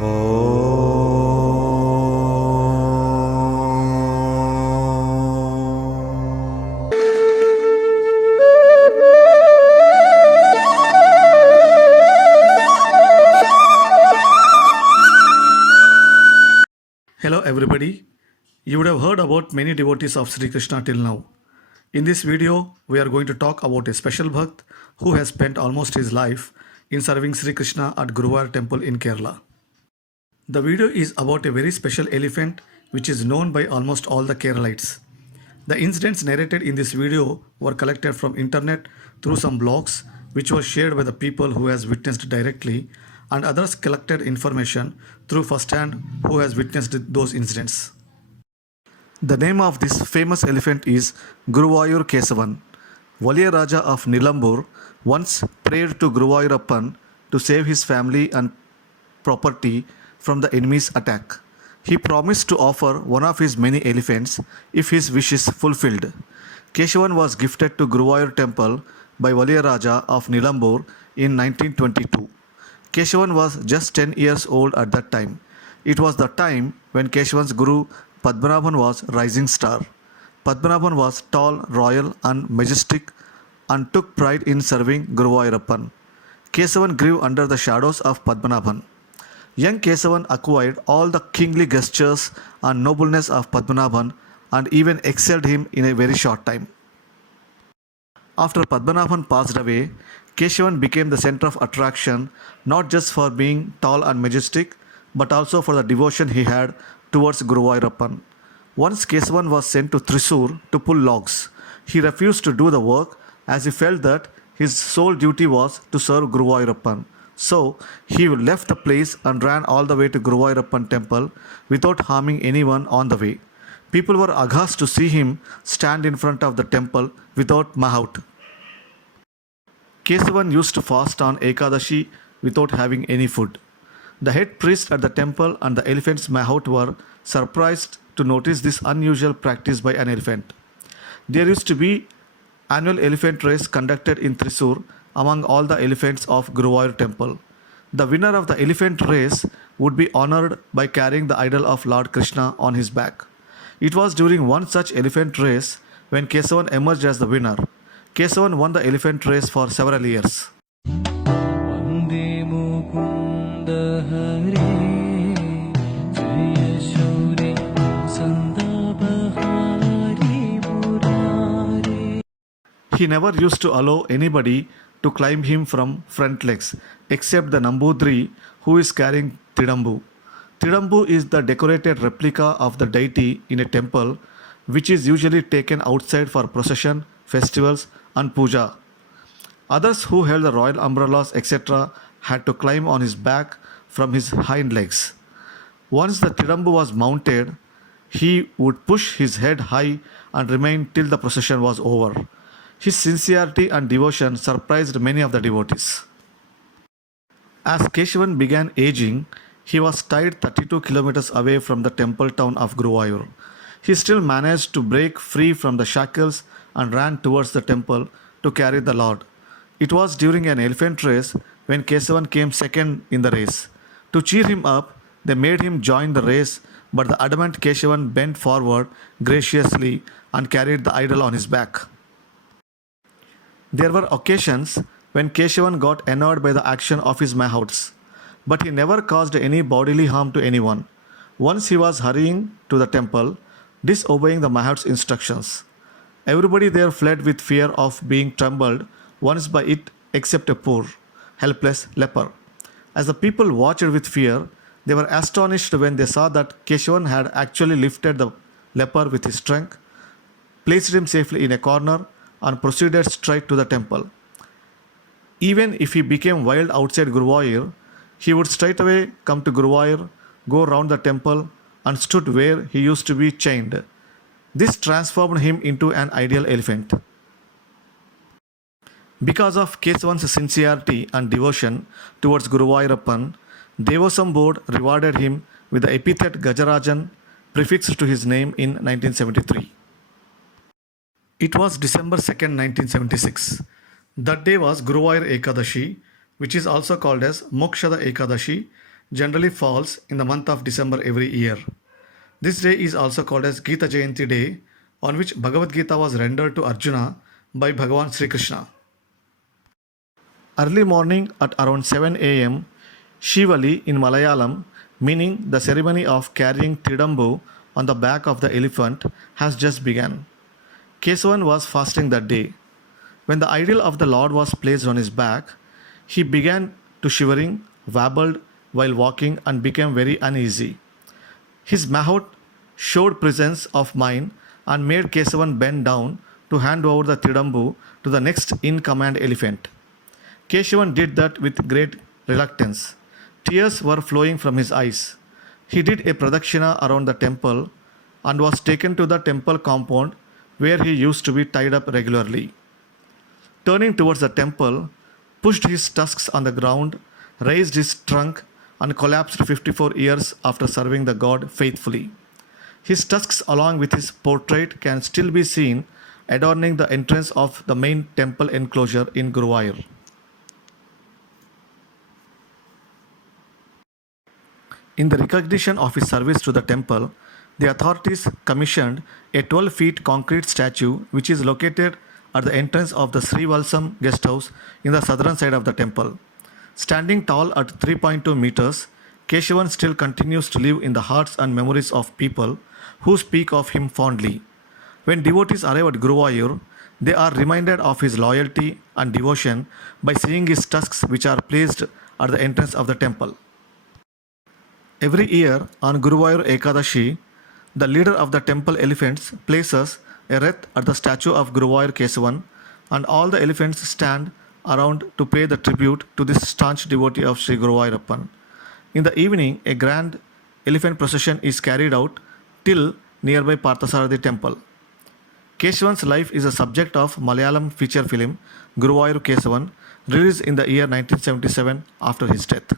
Hello everybody. You would have heard about many devotees of Sri Krishna till now. In this video, we are going to talk about a special Bhakt who has spent almost his life in serving Sri Krishna at Guruvayur temple in Kerala. The video is about a very special elephant which is known by almost all the Keralites. The incidents narrated in this video were collected from internet through some blogs which was shared by the people who has witnessed directly, and others collected information through first hand who has witnessed those incidents. The name of this famous elephant is Guruvayur Kesavan. Valiya Raja of Nilambur once prayed to Guruvayurappan to save his family and property from the enemy's attack. He promised to offer one of his many elephants if his wish is fulfilled. Kesavan was gifted to Guruvayur temple by Valiya Raja of Nilambur in 1922. Kesavan was just 10 years old at that time. It was the time when Kesavan's guru Padmanabhan was rising star. Padmanabhan was tall, royal and majestic and took pride in serving Guruvayurappan. Kesavan grew under the shadows of Padmanabhan. Young Kesavan acquired all the kingly gestures and nobleness of Padmanabhan and even excelled him in a very short time. After Padmanabhan passed away, Kesavan became the center of attraction not just for being tall and majestic but also for the devotion he had towards Guruvayurappan. Once Kesavan was sent to Thrissur to pull logs. He refused to do the work as he felt that his sole duty was to serve Guruvayurappan. So he left the place and ran all the way to Guruvayurappan temple without harming anyone on the way. People were aghast to see him stand in front of the temple without mahout. Kesavan used to fast on Ekadashi without having any food. The head priest at the temple and the elephant's mahout were surprised to notice this unusual practice by an elephant. There used to be annual elephant race conducted in Thrissur among all the elephants of Guruvayur temple. The winner of the elephant race would be honored by carrying the idol of Lord Krishna on his back. It was during one such elephant race when Kesavan emerged as the winner. Kesavan won the elephant race for several years. He never used to allow anybody to climb him from front legs except the Nambudri who is carrying Tidambu. Tidambu is the decorated replica of the deity in a temple which is usually taken outside for procession, festivals and puja. Others who held the royal umbrellas etc. had to climb on his back from his hind legs. Once the Tidambu was mounted, he would push his head high and remain till the procession was over. His sincerity and devotion surprised many of the devotees. As Kesavan began aging, he was tied 32 kilometers away from the temple town of Guruvayur. He still managed to break free from the shackles and ran towards the temple to carry the Lord. It was during an elephant race when Kesavan came second in the race. To cheer him up, they made him join the race, but the adamant Kesavan bent forward graciously and carried the idol on his back. There were occasions when Kesavan got annoyed by the action of his mahouts, but he never caused any bodily harm to anyone. Once he was hurrying to the temple, disobeying the mahout's instructions. Everybody there fled with fear of being trampled once by it except a poor, helpless leper. As the people watched with fear, they were astonished when they saw that Kesavan had actually lifted the leper with his trunk, placed him safely in a corner and proceeded straight to the temple. Even if he became wild outside Guruvayur, he would straightaway come to Guruvayur, go round the temple and stood where he used to be chained. This transformed him into an ideal elephant. Because of Kesavan's sincerity and devotion towards Guruvayurappan, Devasam board rewarded him with the epithet Gajarajan prefixed to his name in 1973. It was December 2nd, 1976. That day was Guruvayur Ekadashi, which is also called as Mokshada Ekadashi, generally falls in the month of December every year. This day is also called as Gita Jayanti Day, on which Bhagavad Gita was rendered to Arjuna by Bhagavan Sri Krishna. Early morning at around 7 am, Shivali in Malayalam, meaning the ceremony of carrying Tidambu on the back of the elephant, has just begun. Kesavan was fasting that day. When the idol of the Lord was placed on his back, he began to shivering, wabbled while walking, and became very uneasy. His mahout showed presence of mind and made Kesavan bend down to hand over the Tidambu to the next in command elephant. Keshavan did that with great reluctance. Tears were flowing from his eyes. He did a pradakshina around the temple and was taken to the temple compound where he used to be tied up regularly. Turning towards the temple, pushed his tusks on the ground, raised his trunk, and collapsed 54 years after serving the god faithfully. His tusks, along with his portrait, can still be seen adorning the entrance of the main temple enclosure in Guruvayur. In the recognition of his service to the temple, the authorities commissioned a 12 feet concrete statue which is located at the entrance of the Sri Valsam guest house in the southern side of the temple. Standing tall at 3.2 meters, Keshavan still continues to live in the hearts and memories of people who speak of him fondly. When devotees arrive at Guruvayur, they are reminded of his loyalty and devotion by seeing his tusks which are placed at the entrance of the temple. Every year on Guruvayur Ekadashi, the leader of the temple elephants places a wreath at the statue of Guruvayur Kesavan, and all the elephants stand around to pay the tribute to this staunch devotee of Sri Guruvayurappan. In the evening, a grand elephant procession is carried out till nearby Parthasarathi temple. Kesavan's life is a subject of Malayalam feature film Guruvayur Kesavan, released in the year 1977 after his death.